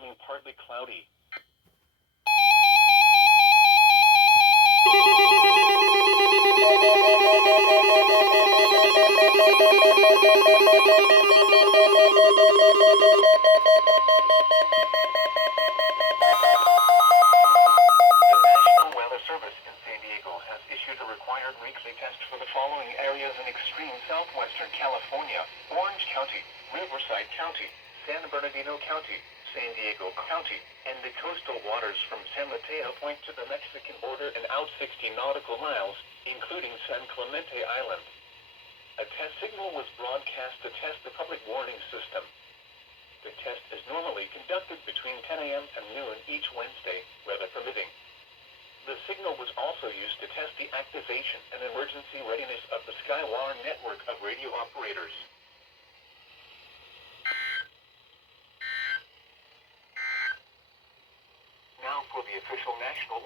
becoming partly cloudy. Issued a required weekly test for the following areas in extreme southwestern California: Orange County, Riverside County, San Bernardino County, San Diego County, and the coastal waters from San Mateo Point to the Mexican border and out 60 nautical miles, including San Clemente Island. A test signal was broadcast to test the public warning system. The test is normally conducted between 10 a.m. and noon each Wednesday, weather permitting. The signal was also used to test the activation and emergency readiness of the Skywire network of radio operators. Now for the official national